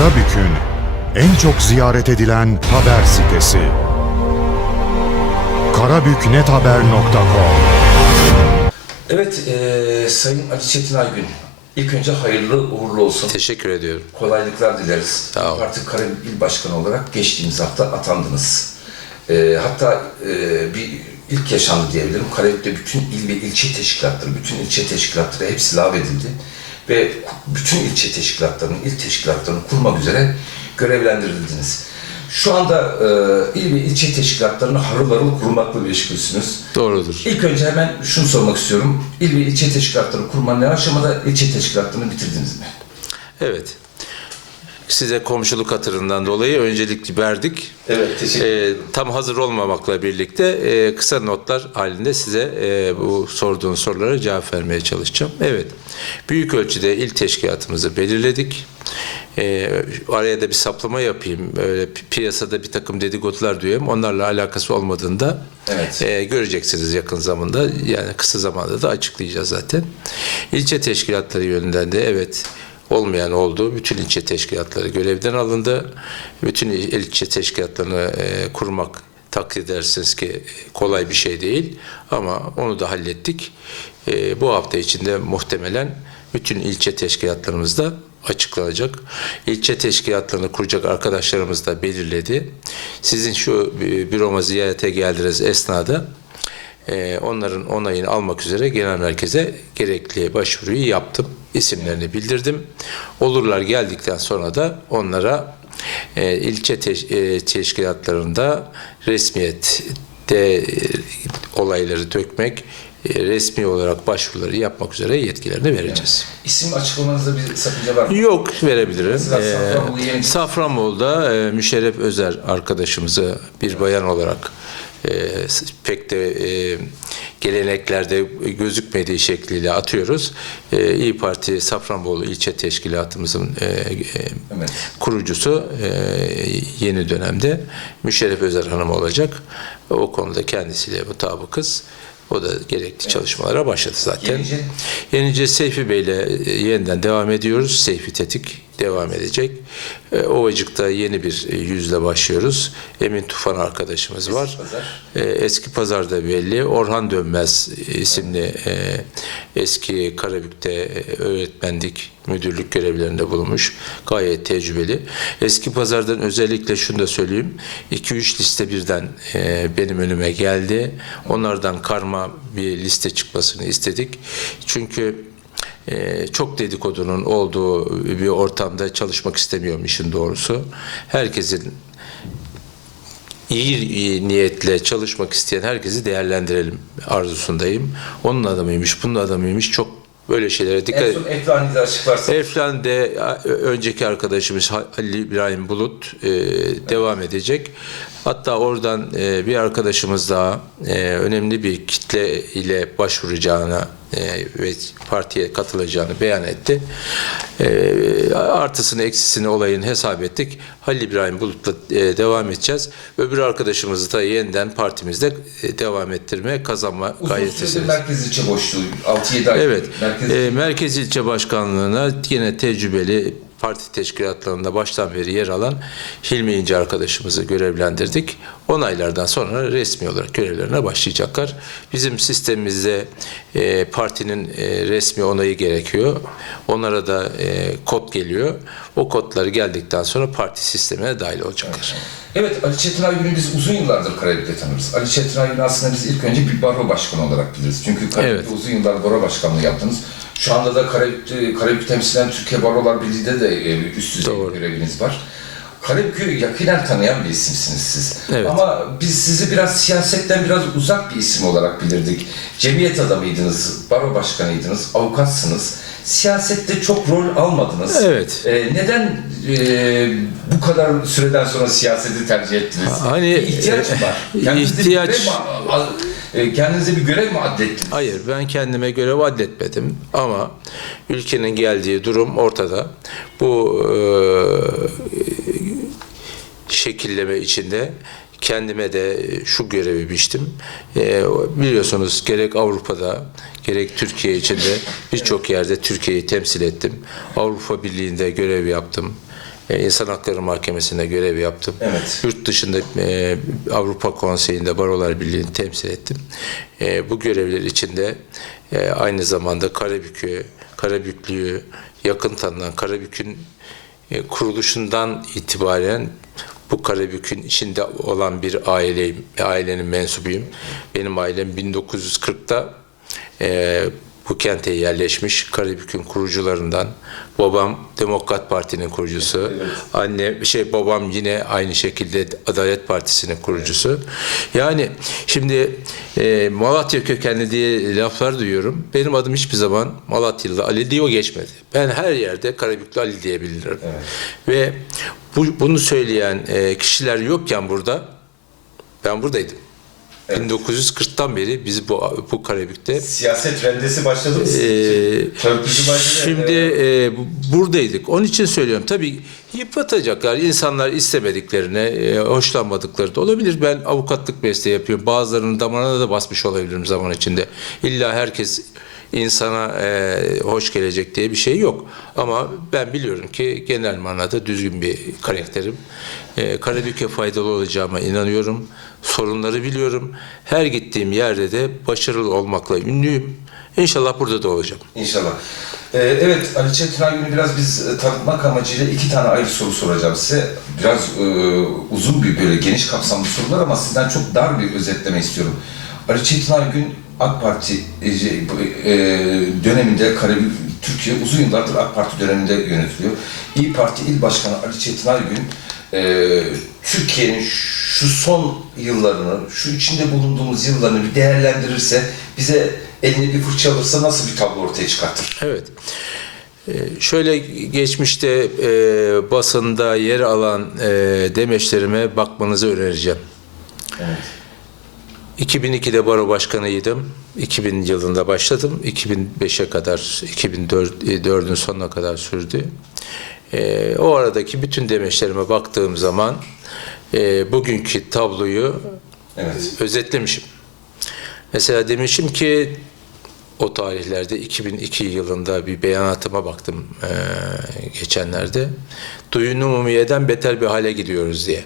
Karabük'ün en çok ziyaret edilen haber sitesi. karabüknethaber.com Evet, eee, Sayın Ali Çetin Aygün, ilk önce hayırlı uğurlu olsun. Teşekkür ediyorum. Kolaylıklar dileriz. Sağ ol. Parti Karabük İl Başkanı olarak geçtiğimiz hafta atandınız. Eee, hatta eee, bir ilk yaşandı diyebilirim. Karabük'te bütün il ve ilçe teşkilatları, bütün ilçe teşkilatları hepsi lağvedildi. Ve bütün ilçe teşkilatlarının, il teşkilatlarını kurmak üzere görevlendirildiniz. Şu anda eee, il ve ilçe teşkilatlarını harıl harıl kurmakla meşgulsünüz. Doğrudur. İlk önce hemen şunu sormak istiyorum. İl ve ilçe teşkilatları kurmanın ne aşamada ilçe teşkilatlarını bitirdiniz mi? Evet. Size komşuluk hatırından dolayı öncelik verdik. Evet, teşekkür Ee, tam hazır olmamakla birlikte e, kısa notlar halinde size e, bu sorduğun sorulara cevap vermeye çalışacağım. Evet, büyük ölçüde il teşkilatımızı belirledik. E, araya da bir saplama yapayım. Böyle pi- piyasada bir takım dedikodular duyuyorum. Onlarla alakası olmadığında Evet. e, göreceksiniz yakın zamanda. Yani kısa zamanda da açıklayacağız zaten. İlçe teşkilatları yönünden de evet olmayan oldu. Bütün ilçe teşkilatları görevden alındı. Bütün il- ilçe teşkilatlarını e, kurmak takdir edersiniz ki kolay bir şey değil. Ama onu da hallettik. E, bu hafta içinde muhtemelen bütün ilçe teşkilatlarımız da açıklanacak. İlçe teşkilatlarını kuracak arkadaşlarımız da belirledi. Sizin şu büroma ziyarete geldiğiniz esnada onların onayını almak üzere genel merkeze gerekli başvuruyu yaptım. İsimlerini bildirdim. Olurlar geldikten sonra da onlara e, ilçe e, teşkilatlarında resmiyette e, olayları dökmek, resmi olarak başvuruları yapmak üzere yetkilerini vereceğiz. İsim açıklamanızda bir sakınca var mı? Yok verebilirim. Ee, Safranbolu yeni- Safranbolu'da e, Müşerref Özer arkadaşımızı bir bayan olarak e, pek de e, geleneklerde gözükmediği şekliyle atıyoruz. E, İyi Parti Safranbolu ilçe teşkilatımızın e, e, Evet. kurucusu e, yeni dönemde Müşerref Özer Hanım olacak. O konuda kendisiyle mutabıkız. O da gerekli çalışmalara başladı zaten. Yenice? Yenice Seyfi Bey'le e, yeniden devam ediyoruz. Seyfi Tetik devam edecek. E, Ovacık'ta yeni bir e, yüzle başlıyoruz. Emin Tufan arkadaşımız var. Pazar. E, Eski Pazar'da belli. Orhan Dönmez isimli e, eski Karabük'te e, öğretmenlik, müdürlük görevlerinde bulunmuş. Gayet tecrübeli. Eski Pazar'dan özellikle şunu da söyleyeyim. 2-3 liste birden e, benim önüme geldi. Onlardan karma bir liste çıkmasını istedik. Çünkü e, çok dedikodunun olduğu bir ortamda çalışmak istemiyorum işin doğrusu. Herkesin iyi, niyetle çalışmak isteyen herkesi değerlendirelim arzusundayım. Onun adamıymış, bunun adamıymış çok böyle şeylere dikkat En son ekranınızı açıklarsanız. Eflan'de a- önceki arkadaşımız Ha- Halil İbrahim Bulut e, devam edecek. Hatta oradan e, bir arkadaşımız daha e, önemli bir kitle ile başvuracağını e, ve partiye katılacağını beyan etti. E, artısını eksisini olayın hesap ettik. Halil İbrahim Bulut'la e, devam edeceğiz. Öbür arkadaşımızı da yeniden partimizde e, devam ettirme, kazanma gayretindesiniz. merkez ilçe boşluğu. 6-7 ay. Evet. Merkez Ee, Merkez İlçe Başkanlığı'na yine tecrübeli parti teşkilatlarında baştan beri yer alan Hilmi İnce arkadaşımızı görevlendirdik. Onaylardan sonra resmi olarak görevlerine başlayacaklar. Bizim sistemimizde e, partinin e, resmi onayı gerekiyor. Onlara da e, kod geliyor. O kodları geldikten sonra parti sistemine dahil olacaklar. Evet, Ali Çetin Aygün'ü biz uzun yıllardır Karabük'te tanırız. Ali Çetin Aygün'ü aslında biz ilk önce bir baro başkanı olarak biliriz. Çünkü Karabük'te Evet. uzun yıllar baro başkanlığı yaptınız. Şu anda da Karabük, Karabük temsilen Türkiye Barolar Birliği'de de e, üst düzey Doğru. göreviniz var. Karabük'ü yakinen tanıyan bir isimsiniz siz. Evet. Ama biz sizi biraz siyasetten biraz uzak bir isim olarak bilirdik. Cemiyet adamıydınız, baro başkanıydınız, avukatsınız. Siyasette çok rol almadınız. Evet. Ee, neden e, bu kadar süreden sonra siyaseti tercih ettiniz? Hani, ihtiyaç mı var? e, Kendinize ihtiyaç- görev e, kendinize bir görev mi addettiniz? Hayır ben kendime göre addetmedim ama ülkenin geldiği durum ortada. Bu e, şekilleme içinde kendime de şu görevi biçtim. E, biliyorsunuz gerek Avrupa'da gerek Türkiye içinde birçok yerde Türkiye'yi temsil ettim. Avrupa Birliği'nde görev yaptım. İnsan Hakları Mahkemesi'nde görev yaptım. Evet. Yurt dışında e, Avrupa Konseyi'nde Barolar Birliği'ni temsil ettim. E, bu görevler içinde e, aynı zamanda Karabük'ü, Karabüklü'yü yakın tanınan Karabük'ün e, kuruluşundan itibaren bu Karabük'ün içinde olan bir aileyim, ailenin mensubuyum. Benim ailem 1940'ta e, bu kente yerleşmiş Karabük'ün kurucularından. Babam Demokrat Parti'nin kurucusu. Anne şey babam yine aynı şekilde Adalet Partisi'nin kurucusu. Yani şimdi e, Malatya kökenli diye laflar duyuyorum. Benim adım hiçbir zaman Malatyalı Ali diye o geçmedi. Ben her yerde Karabüklü Ali diye bilinirim. Ve bu, bunu söyleyen e, kişiler yokken burada ben buradaydım. 1940'tan beri biz bu bu Karabük'te Siyaset rendesi başladı mı? ee, başladı. Şimdi e, bu- buradaydık. Onun için söylüyorum. Tabii yıpratacaklar. İnsanlar istemediklerine, e, hoşlanmadıkları da olabilir. Ben avukatlık mesleği yapıyorum. Bazılarının damarına da basmış olabilirim zaman içinde. İlla herkes insana e, hoş gelecek diye bir şey yok. Ama ben biliyorum ki genel manada düzgün bir karakterim. E, Karabük'e faydalı olacağıma inanıyorum. Sorunları biliyorum. Her gittiğim yerde de başarılı olmakla ünlüyüm. İnşallah burada da olacağım. İnşallah. Ee, evet Ali Çetin biraz biz e, tanıtmak amacıyla iki tane ayrı soru soracağım size. Biraz e, uzun bir böyle geniş kapsamlı sorular ama sizden çok dar bir özetleme istiyorum. Ali Çetin Aygün AK Parti e, e, döneminde Karabük, Türkiye uzun yıllardır AK Parti döneminde yönetiliyor. İyi Parti İl Başkanı Ali Çetin Aygün e, Türkiye'nin şu son yıllarını, şu içinde bulunduğumuz yıllarını bir değerlendirirse bize eline bir fırça alırsa nasıl bir tablo ortaya çıkartır? Evet. Ee, Şöyle geçmişte e, basında yer alan e, demeçlerime bakmanızı önereceğim. Evet. 2002'de baro başkanıydım. 2000 yılında başladım. 2005'e kadar, 2004'ün sonuna kadar sürdü. Ee, o aradaki bütün demeçlerime baktığım zaman e, bugünkü tabloyu Evet. özetlemişim. Mesela demişim ki o tarihlerde 2002 yılında bir beyanatıma baktım eee, geçenlerde. Duyun umumiyeden beter bir hale gidiyoruz diye.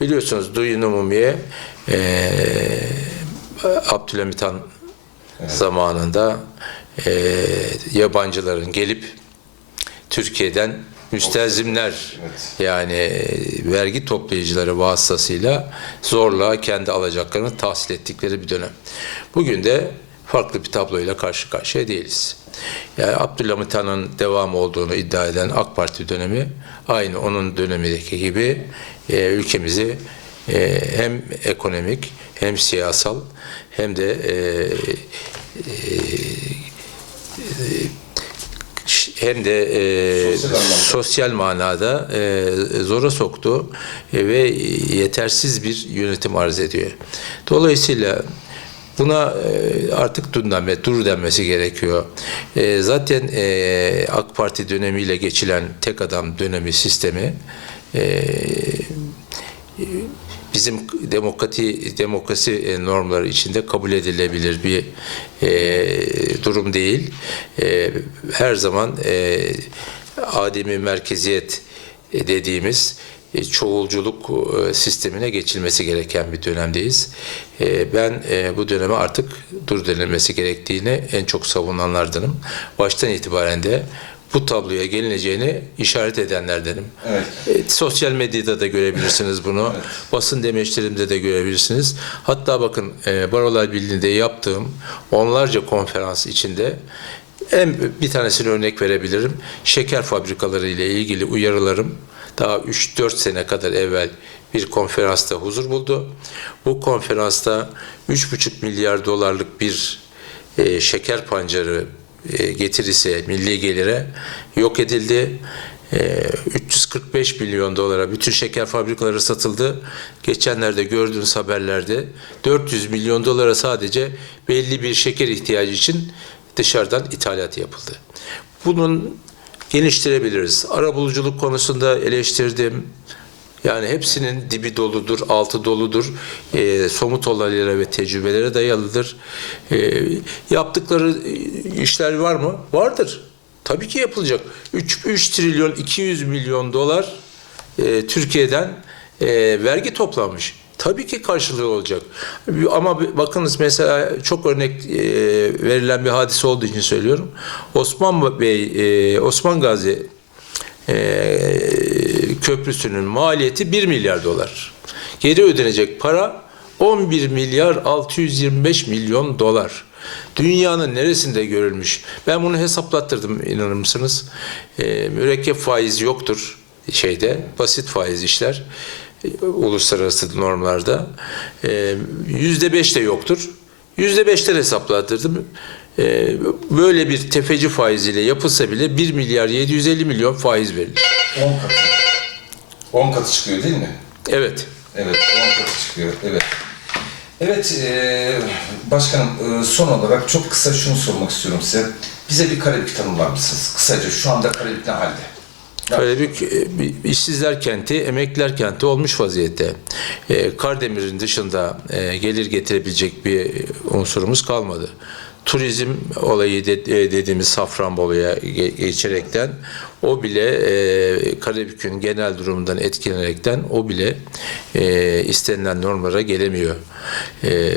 Biliyorsunuz duyun umumiye eee Abdülhamit Han zamanında eee, yabancıların gelip Türkiye'den müstezimler Evet. yani e, vergi toplayıcıları vasıtasıyla zorla kendi alacaklarını tahsil ettikleri bir dönem. Bugün de farklı bir tabloyla karşı karşıya değiliz. Yani Abdülhamit Han'ın devam olduğunu iddia eden AK Parti dönemi aynı onun dönemindeki gibi e, ülkemizi e, hem ekonomik hem siyasal hem de e, hem de e, Sosyal anlamda. sosyal manada e, zora soktu e, ve yetersiz bir yönetim arz ediyor. Dolayısıyla buna e, artık dur, denme, dur denmesi gerekiyor. E, zaten e, AK Parti dönemiyle geçilen tek adam dönemi sistemi bizim demokrati demokrasi normları içinde kabul edilebilir bir durum değil. Her zaman e, ademi merkeziyet dediğimiz çoğulculuk e, sistemine geçilmesi gereken bir dönemdeyiz. E, Ben e, bu döneme artık dur denilmesi gerektiğini en çok savunanlardanım. Baştan itibaren de bu tabloya gelineceğini işaret edenlerdenim. Evet. E, Sosyal medyada da görebilirsiniz bunu. Basın demeçlerimde de görebilirsiniz. Hatta bakın e, Barolar Birliği'nde yaptığım onlarca konferans içinde en bir tanesini örnek verebilirim. Şeker fabrikaları ile ilgili uyarılarım daha 3-4 sene kadar evvel bir konferansta huzur buldu. Bu konferansta 3,5 milyar dolarlık bir e, şeker pancarı e, getirisi milli gelire yok edildi. E, 345 milyon dolara bütün şeker fabrikaları satıldı. Geçenlerde gördüğünüz haberlerde 400 milyon dolara sadece belli bir şeker ihtiyacı için dışarıdan ithalat yapıldı. Bunun geliştirebiliriz. Arabuluculuk konusunda eleştirdim. Yani hepsinin dibi doludur, altı doludur. E, somut olaylara ve tecrübelere dayalıdır. E, yaptıkları işler var mı? Vardır. Tabii ki yapılacak. 3, 3 trilyon 200 milyon dolar e, Türkiye'den e, vergi toplanmış. Tabii ki karşılığı olacak. Ama bakınız mesela çok örnek e, verilen bir hadise olduğu için söylüyorum. Osman Bey, e, Osman Gazi e, köprüsünün maliyeti 1 milyar dolar. Geri ödenecek para 11 milyar 625 milyon dolar. Dünyanın neresinde görülmüş? Ben bunu hesaplattırdım inanır mısınız? E, mürekkep faiz yoktur şeyde. Basit faiz işler. Uluslararası normlarda. E, Yüzde beş de yoktur. Yüzde beşten hesaplattırdım. E, Böyle bir tefeci faiziyle yapılsa bile 1 milyar 750 milyon faiz verilir. 10 katı. 10 katı çıkıyor değil mi? Evet. Evet, 10 katı çıkıyor. Evet. Evet, e, başkanım e, son olarak çok kısa şunu sormak istiyorum size. Bize bir Karabük tanımlar mısınız? Kısaca şu anda Karabük ne halde? Karabük e, bir işsizler kenti, emekliler kenti olmuş vaziyette. E, Kardemir'in dışında e, gelir getirebilecek bir unsurumuz kalmadı. Turizm olayı de- e, dediğimiz Safranbolu'ya ge- geçerekten o bile e, Karabük'ün genel durumundan etkilenerekten o bile e, istenilen normlara gelemiyor. E,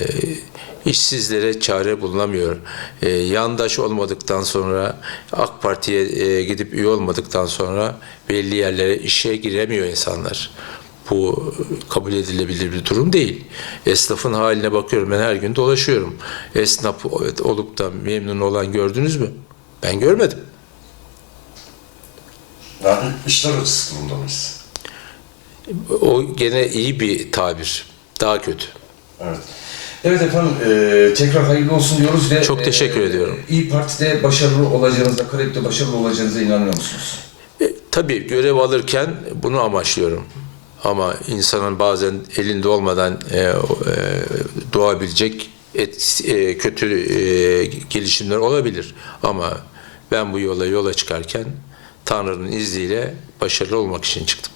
İşsizlere çare bulunamıyor. Ee, yandaş olmadıktan sonra AK Parti'ye e, gidip üye olmadıktan sonra belli yerlere işe giremiyor insanlar. Bu kabul edilebilir bir durum değil. Esnafın haline bakıyorum. Ben her gün dolaşıyorum. Esnaf olup da memnun olan gördünüz mü? Ben görmedim. Yani işler acısı durumda mıyız? O gene iyi bir tabir. Daha kötü. Evet. Evet efendim, e, tekrar hayırlı olsun diyoruz ve Çok teşekkür ediyorum. İyi Parti'de başarılı olacağınıza, Karabük'te başarılı olacağınıza inanıyor musunuz? E, tabii görev alırken bunu amaçlıyorum. Ama insanın bazen elinde olmadan e, e, doğabilecek et, e, kötü e, gelişimler olabilir. Ama ben bu yola yola çıkarken Tanrı'nın izniyle başarılı olmak için çıktım.